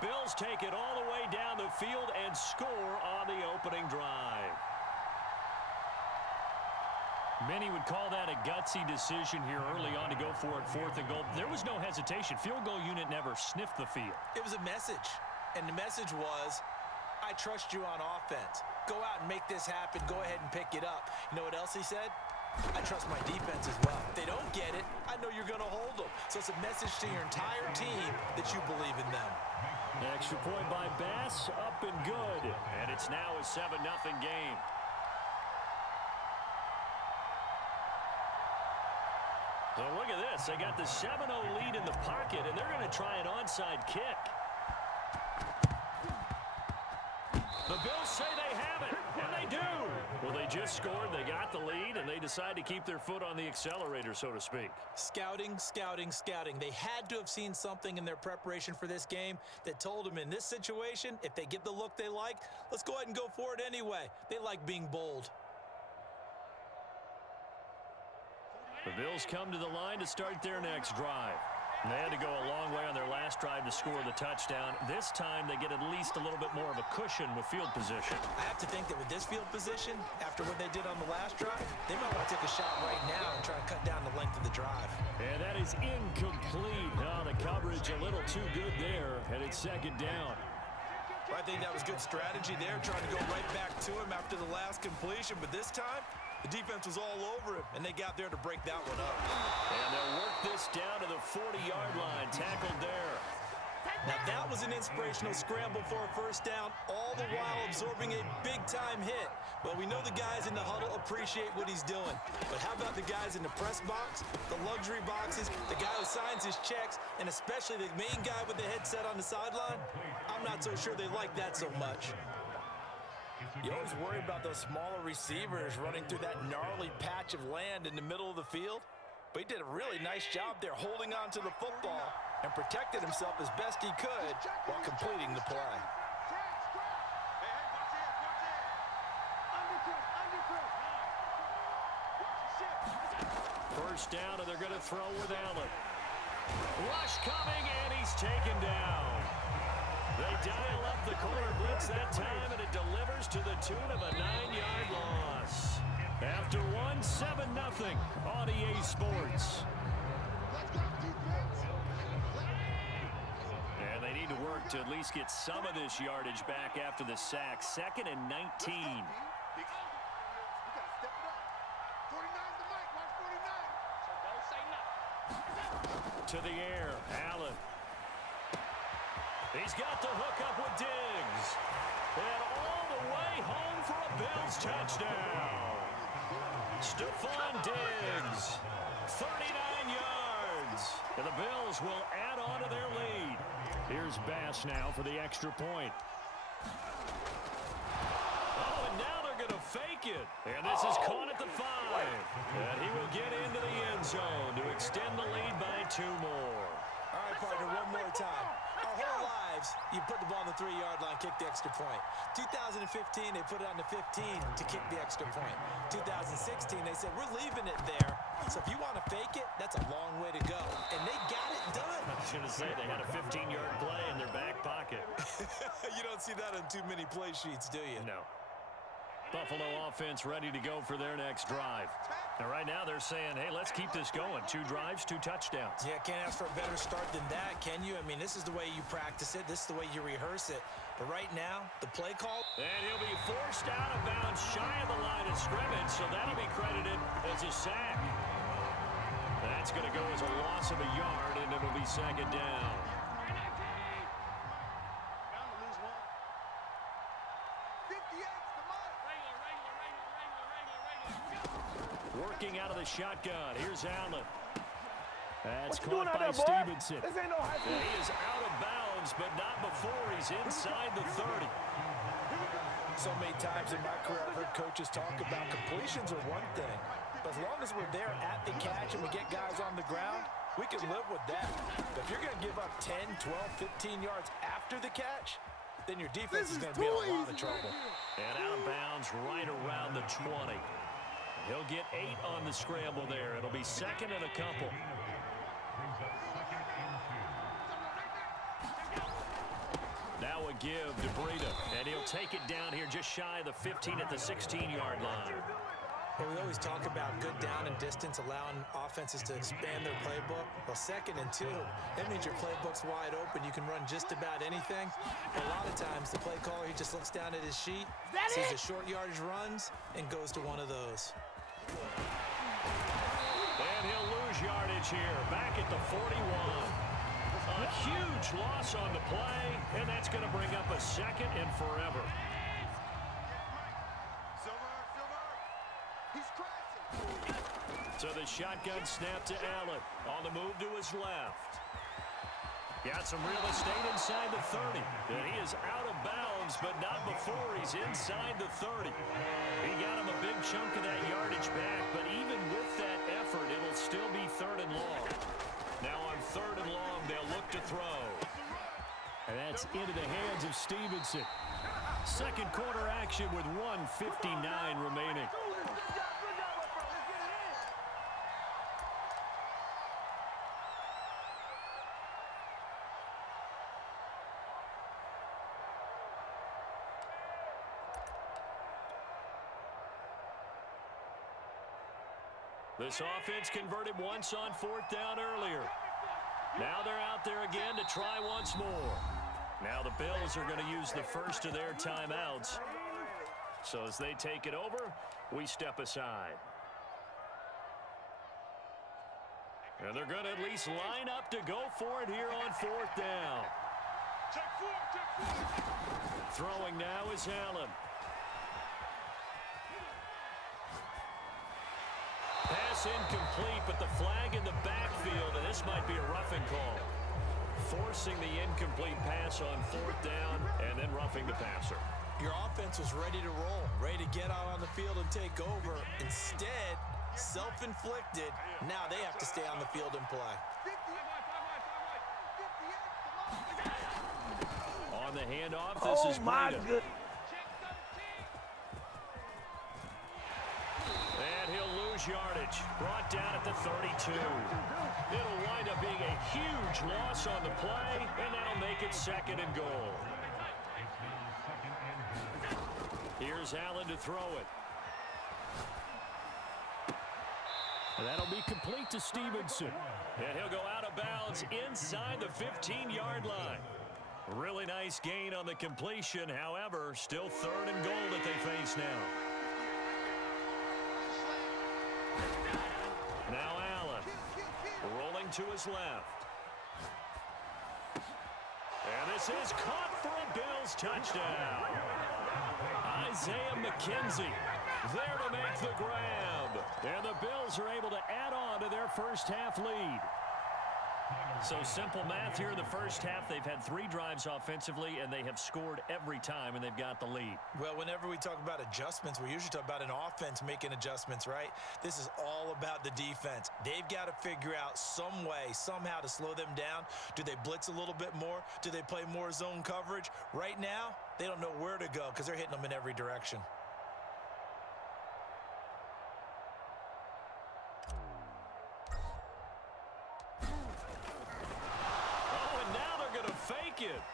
Bills take it all the way down the field and score on the opening drive. Many would call that a gutsy decision here early on to go for it, 4th and goal. There was no hesitation. Field goal unit never sniffed the field. It was a message, and the message was, I trust you on offense. Go out and make this happen. Go ahead and pick it up. You know what else he said? I trust my defense as well. If they don't get it, I know you're going to hold them. So it's a message to your entire team that you believe in them. Extra point by Bass, up and good. And it's now a 7-0 game. So look at this. They got the 7-0 lead in the pocket, and they're going to try an onside kick. The Bills say they have it, and they do. Well, they just scored, they got the lead, and they decide to keep their foot on the accelerator, so to speak. Scouting, scouting, scouting. They had to have seen something in their preparation for this game that told them in this situation, if they get the look they like, let's go ahead and go for it anyway. They like being bold. The Bills come to the line to start their next drive. They had to go a long way on their last drive to score the touchdown. This time, they get at least a little bit more of a cushion with field position. I have to think that with this field position, after what they did on the last drive, they might want to take a shot right now and try to cut down the length of the drive. And that is incomplete. Oh, the coverage a little too good there, and it's 2nd down. I think that was good strategy there, trying to go right back to him after the last completion. But this time, the defense was all over him, and they got there to break that one up. And they'll work this down to the 40-yard line, tackled there. Now that was an inspirational scramble for a first down, all the while absorbing a big-time hit. Well, we know the guys in the huddle appreciate what he's doing. But how about the guys in the press box, the luxury boxes, the guy who signs his checks, and especially the main guy with the headset on the sideline? I'm not so sure they like that so much. You always worry about those smaller receivers running through that gnarly patch of land in the middle of the field. But he did a really nice job there holding on to the football and protected himself as best he could while completing the play. First down, and they're going to throw with Allen. Rush coming, and he's taken down. They dial up the corner blitz that time, and it delivers to the tune of a 9-yard loss. After one, 7-0 on EA Sports. And they need to work to at least get some of this yardage back after the sack. 2nd and 19. To the air, Allen. He's got the hook up with Diggs. And all the way home for a Bills touchdown. Stephon Diggs, 39 yards. And the Bills will add on to their lead. Here's Bass now for the extra point. Oh, and now they're going to fake it. And this is caught at the 5. And he will get into the end zone to extend the lead by 2 more. All right, partner, one more time. Our whole lives, you put the ball on the 3-yard line, kick the extra point. 2015, they put it on the 15 to kick the extra point. 2016, they said, we're leaving it there. So if you want to fake it, that's a long way to go. And they got it done. I was going to say, they had a 15-yard play in their back pocket. You don't see that on too many play sheets, do you? No. Buffalo offense ready to go for their next drive. And right now they're saying, hey, let's keep this going. 2 drives, 2 touchdowns. Yeah, can't ask for a better start than that, can you? I mean, this is the way you practice it. This is the way you rehearse it. But right now, the play call. And he'll be forced out of bounds shy of the line of scrimmage, so that'll be credited as a sack. That's going to go as a loss of a yard, and it'll be 2nd down. Working out of the shotgun. Here's Allen. That's caught by Stevenson. This ain't no high school. He is out of bounds, but not before he's inside the 30. So many times in my career, I've heard coaches talk about completions are one thing. But as long as we're there at the catch and we get guys on the ground, we can live with that. But if you're going to give up 10, 12, 15 yards after the catch, then your defense is going to be in a lot of trouble. And out of bounds right around the 20. He'll get 8 on the scramble there. It'll be 2nd and a couple. give to Breida. And he'll take it down here just shy of the 15 at the 16-yard line. Hey, we always talk about good down and distance, allowing offenses to expand their playbook. Well, 2nd and 2, that means your playbook's wide open. You can run just about anything. But a lot of times, the play caller, he just looks down at his sheet, sees the short yardage runs, and goes to one of those. And he'll lose yardage here, back at the 41. A huge loss on the play, and that's going to bring up a 2nd and forever. So the shotgun snap to Allen. On the move to his left. Got some real estate inside the 30. And he is out of bounds, but not before he's inside the 30. He got him a big chunk of that yardage back, but even with that effort, it'll still be 3rd and long. Now on 3rd and long, they'll look to throw. And that's into the hands of Stevenson. Second quarter action with 1:59 remaining. This offense converted once on 4th down earlier. Now they're out there again to try once more. Now the Bills are going to use the first of their timeouts. So as they take it over, we step aside. And they're going to at least line up to go for it here on 4th down. Throwing now is Allen. Pass incomplete, but the flag in the backfield, and this might be a roughing call. Forcing the incomplete pass on 4th down, and then roughing the passer. Your offense was ready to roll, ready to get out on the field and take over. Instead, self-inflicted, now they have to stay on the field and play. On the handoff, this is Breida. And he'll lose yardage. Brought down at the 32. It'll wind up being a huge loss on the play, and that'll make it 2nd and goal. Here's Allen to throw it. And that'll be complete to Stevenson. And he'll go out of bounds inside the 15-yard line. Really nice gain on the completion. However, still 3rd and goal that they face now. Now Allen, rolling to his left. And this is caught for a Bills touchdown. Isaiah McKenzie there to make the grab. And the Bills are able to add on to their first half lead. So simple math here in the first half. They've had 3 drives offensively, and they have scored every time, and they've got the lead. Well, whenever we talk about adjustments, we usually talk about an offense making adjustments, right? This is all about the defense. They've got to figure out some way, somehow to slow them down. Do they blitz a little bit more? Do they play more zone coverage? Right now, they don't know where to go because they're hitting them in every direction.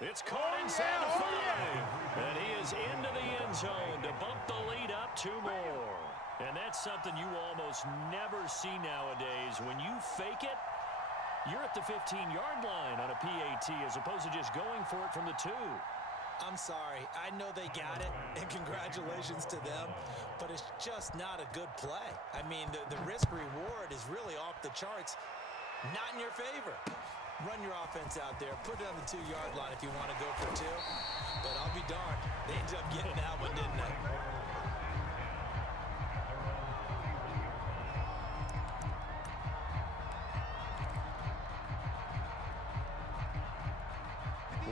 It's caught inside the 5. And he is into the end zone to bump the lead up 2 more. And that's something you almost never see nowadays. When you fake it, you're at the 15-yard line on a PAT as opposed to just going for it from the 2. I'm sorry. I know they got it, and congratulations to them, but it's just not a good play. I mean, the risk-reward is really off the charts, not in your favor. Run your offense out there. Put it on the 2-yard line if you want to go for 2. But I'll be darned. They ended up getting that one, didn't they?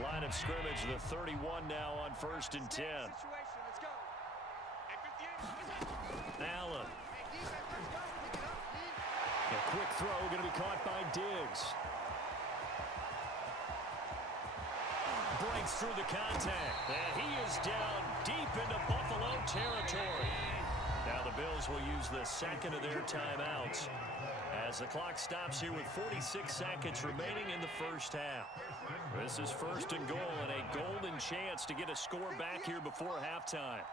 Line of scrimmage, the 31 now on 1st and 10. Allen. A quick throw going to be caught by Diggs. Breaks through the contact, and he is down deep into Buffalo territory. Now the Bills will use the 2nd of their timeouts as the clock stops here with 46 seconds remaining in the first half. This is 1st and goal in a golden chance to get a score back here before halftime.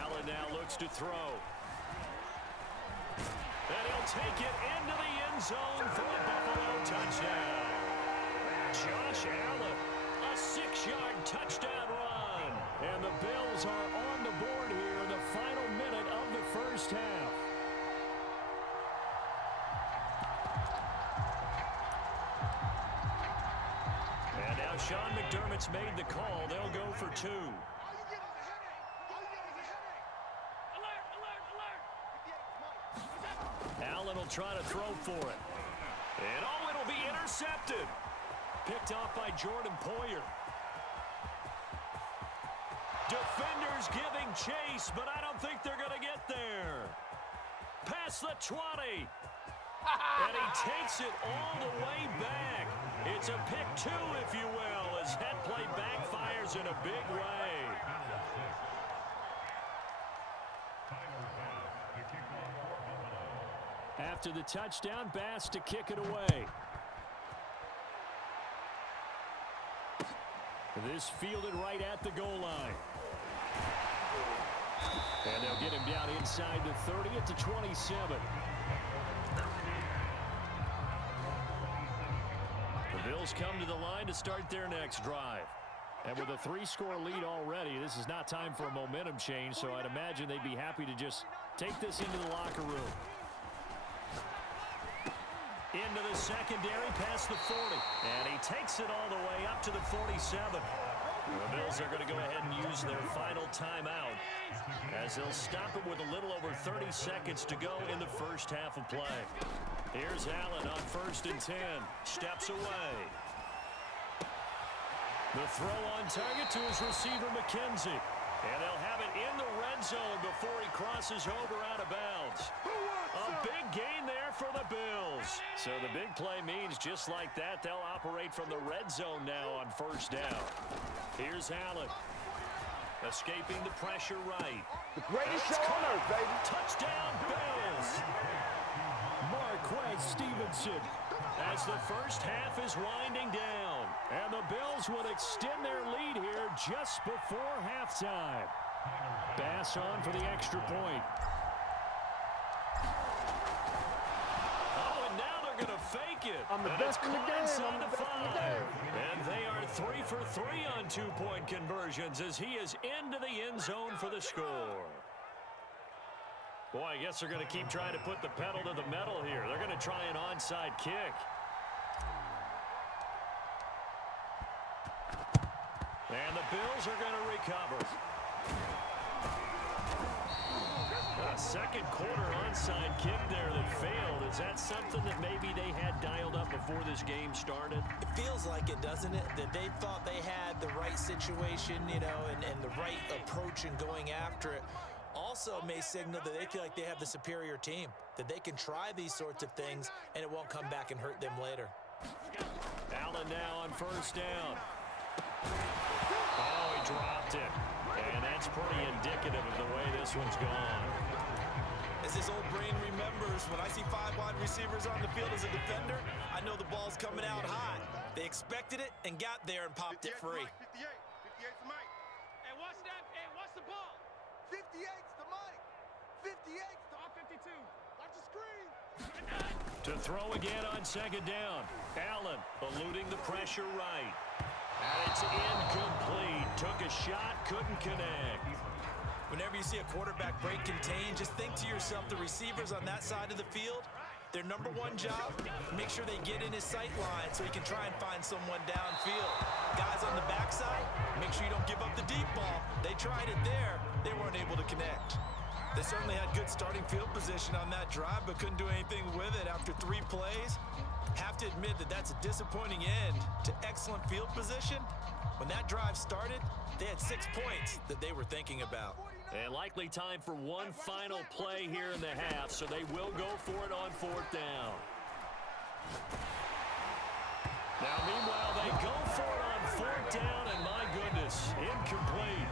Allen now looks to throw. And he'll take it into the end zone for a Buffalo touchdown. Josh Allen, a 6-yard touchdown run. And the Bills are on the board here in the final minute of the first half. And now Sean McDermott's made the call. They'll go for 2. Allen will try to throw for it. And it'll be intercepted. Picked off by Jordan Poyer. Defenders giving chase, but I don't think they're going to get there. Past the 20. And he takes it all the way back. It's a pick 2, if you will, as that play backfires in a big way. After the touchdown, Bass to kick it away. This fielded right at the goal line. And they'll get him down inside the 30 at the 27. The Bills come to the line to start their next drive. And with a 3-score lead already, this is not time for a momentum change, so I'd imagine they'd be happy to just take this into the locker room. Into the secondary, past the 40. And he takes it all the way up to the 47. The Bills are going to go ahead and use their final timeout, as they'll stop it with a little over 30 seconds to go in the first half of play. Here's Allen on 1st and 10. Steps away. The throw on target to his receiver, McKenzie. And they'll have it in the red zone before he crosses over out of bounds. A big gain there for the Bills. So the big play means just like that, they'll operate from the red zone now on 1st down. Here's Allen. Escaping the pressure right. The greatest show on earth, baby. Touchdown, Bills. Marquez Stevenson, as the first half is winding down. And the Bills would extend their lead here just before halftime. Bass on for the extra point. Oh, and now they're going to fake it. I'm the best in the game. I'm the best in the game. And they are 3 for 3 on 2-point conversions as he is into the end zone for the score. Boy, I guess they're going to keep trying to put the pedal to the metal here. They're going to try an onside kick. And the Bills are going to recover. A second quarter onside kick there that failed. Is that something that maybe they had dialed up before this game started? It feels like it, doesn't it? That they thought they had the right situation, you know, and the right approach in going after it. Also may signal that they feel like they have the superior team, that they can try these sorts of things and it won't come back and hurt them later. Allen now on 1st down. Oh, he dropped it. And that's pretty indicative of the way this one's gone. As his old brain remembers, when I see 5 wide receivers on the field as a defender, I know the ball's coming out high. They expected it and got there and popped it free. 58's the mic. Hey, watch that. Hey, watch the ball. 58's the mic. 58's the 52. Watch the screen. To throw again on 2nd down. Allen eluding the pressure right. And it's incomplete. Took a shot, couldn't connect. Whenever you see a quarterback break contain, just think to yourself, the receivers on that side of the field, their number one job, make sure they get in his sight line so he can try and find someone downfield. Guys on the backside, make sure you don't give up the deep ball. They tried it there. They weren't able to connect. They certainly had good starting field position on that drive, but couldn't do anything with it after 3 plays. Have to admit that that's a disappointing end to excellent field position. When that drive started, they had 6 points that they were thinking about. And likely time for one final play here in the half, so they will go for it on 4th down. Now, meanwhile, they go for it on 4th down, and my goodness, incomplete.